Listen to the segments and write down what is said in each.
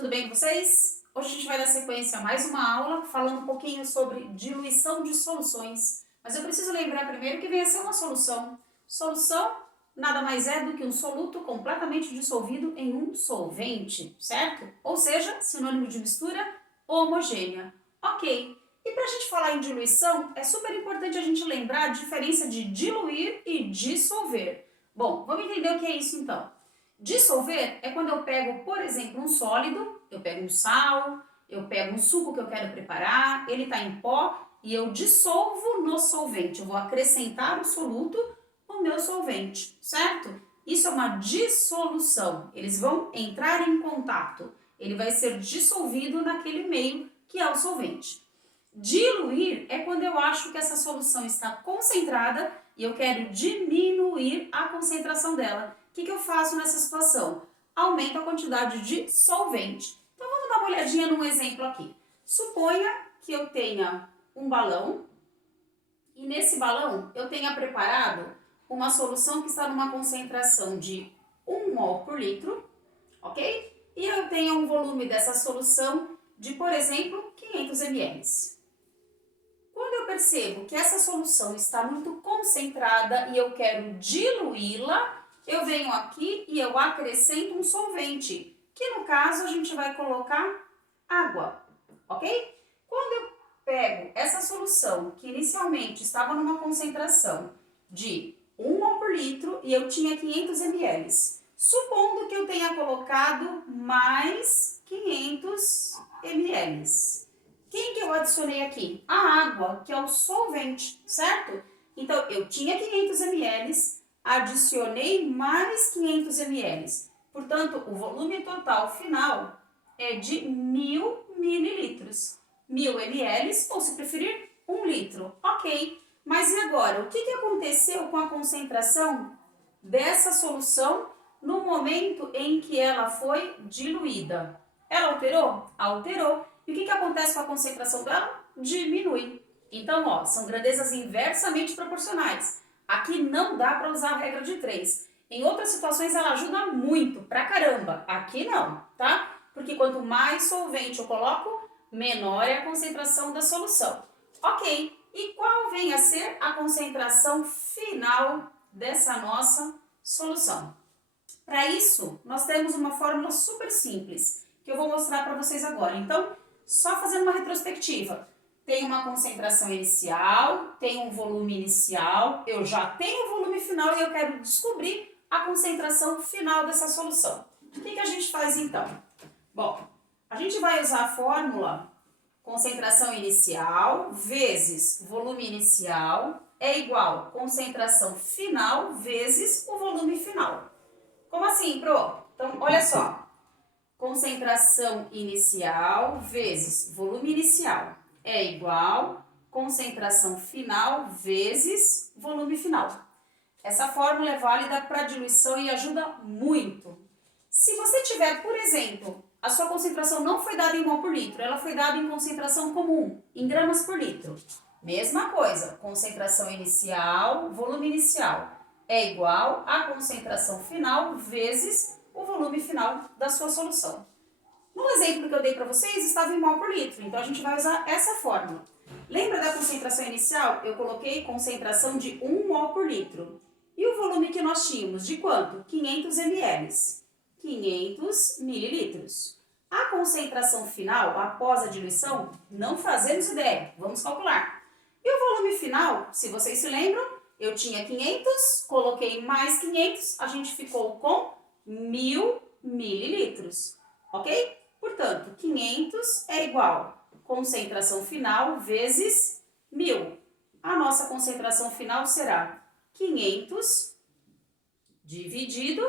tudo bem com vocês? Hoje a gente vai dar sequência a mais uma aula falando um pouquinho sobre diluição de soluções. Mas eu preciso lembrar primeiro que vem a ser uma solução. Solução nada mais é do que um soluto completamente dissolvido em um solvente, certo? Ou seja, sinônimo de mistura homogênea. Ok. E para a gente falar em diluição, é super importante a gente lembrar a diferença de diluir e dissolver. Bom, vamos entender o que é isso então. Dissolver é quando eu pego, por exemplo, um sólido, eu pego um sal, eu pego um suco que eu quero preparar, ele está em pó e eu dissolvo no solvente. Eu vou acrescentar o soluto no meu solvente, certo? Isso é uma dissolução. Eles vão entrar em contato. Ele vai ser dissolvido naquele meio que é o solvente. Diluir é quando eu acho que essa solução está concentrada e eu quero diminuir a concentração dela. O que eu faço nessa situação? Aumento a quantidade de solvente. Então vamos dar uma olhadinha num exemplo aqui. Suponha que eu tenha um balão e nesse balão eu tenha preparado uma solução que está numa concentração de 1 mol por litro, ok? E eu tenho um volume dessa solução de, por exemplo, 500 ml. Quando eu percebo que essa solução está muito concentrada e eu quero diluí-la, eu venho aqui e eu acrescento um solvente, que no caso a gente vai colocar água, ok? Quando eu pego essa solução, que inicialmente estava numa concentração de 1 mol por litro e eu tinha 500 ml, supondo que eu tenha colocado mais 500 ml. Quem que eu adicionei aqui? A água, que é o solvente, certo? Então, eu tinha 500 ml, adicionei mais 500 ml. Portanto, o volume total final é de 1000 mililitros. 1000 ml, ou se preferir, 1 litro. Ok, mas e agora? O que aconteceu com a concentração dessa solução no momento em que ela foi diluída? Ela alterou? Alterou. E o que acontece com a concentração dela? Diminui. Então, ó, são grandezas inversamente proporcionais. Aqui não dá para usar a regra de 3. Em outras situações ela ajuda muito, pra caramba. Aqui não, tá? Porque quanto mais solvente eu coloco, menor é a concentração da solução. Ok, e qual vem a ser a concentração final dessa nossa solução? Para isso, nós temos uma fórmula super simples, que eu vou mostrar para vocês agora. Então, só fazendo uma retrospectiva. Tem uma concentração inicial, tem um volume inicial, eu já tenho o volume final e eu quero descobrir a concentração final dessa solução. O que a gente faz então? Bom, a gente vai usar a fórmula concentração inicial vezes volume inicial é igual concentração final vezes o volume final. Como assim, Pro? Então, olha só. Concentração inicial vezes volume inicial é igual concentração final vezes volume final. Essa fórmula é válida para diluição e ajuda muito. Se você tiver, por exemplo, a sua concentração não foi dada em mol por litro, ela foi dada em concentração comum, em gramas por litro. Mesma coisa, concentração inicial, volume inicial é igual à concentração final vezes o volume final da sua solução. No exemplo que eu dei para vocês, estava em mol por litro, então a gente vai usar essa fórmula. Lembra da concentração inicial? Eu coloquei concentração de 1 mol por litro. E o volume que nós tínhamos, de quanto? 500 ml. 500 mililitros. A concentração final, após a diluição, não fazemos ideia, vamos calcular. E o volume final, se vocês se lembram, eu tinha 500, coloquei mais 500, a gente ficou com 1000 mililitros, ok? Portanto, 500 é igual concentração final vezes 1000. A nossa concentração final será 500 dividido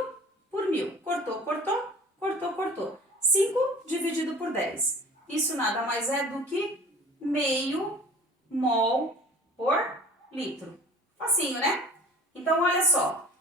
por 1000. Cortou, cortou, cortou, cortou. 5 dividido por 10. Isso nada mais é do que meio mol por litro. Facinho, né? Então, olha só.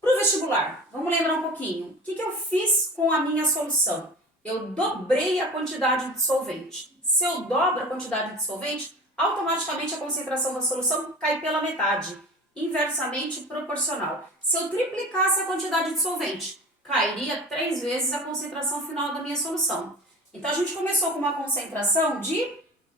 Para o vestibular, vamos lembrar um pouquinho. O que eu fiz com a minha solução? Eu dobrei a quantidade de solvente. Se eu dobro a quantidade de solvente, automaticamente a concentração da solução cai pela metade, inversamente proporcional. Se eu triplicasse a quantidade de solvente, cairia 3 vezes a concentração final da minha solução. Então, a gente começou com uma concentração de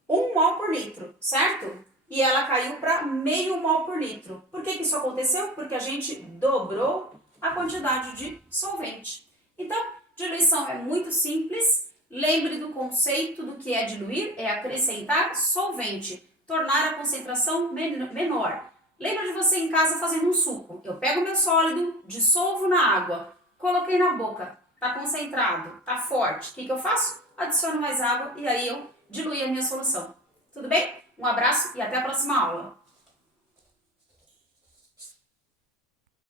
1 mol por litro, certo? E ela caiu para meio mol por litro. Por que isso aconteceu? Porque a gente dobrou a quantidade de solvente. Então, diluição é muito simples. Lembre do conceito do que é diluir, é acrescentar solvente, tornar a concentração menor. Lembra de você em casa fazendo um suco. Eu pego meu sólido, dissolvo na água, coloquei na boca, tá concentrado, tá forte. O que eu faço? Adiciono mais água e aí eu diluí a minha solução. Tudo bem? Um abraço e até a próxima aula.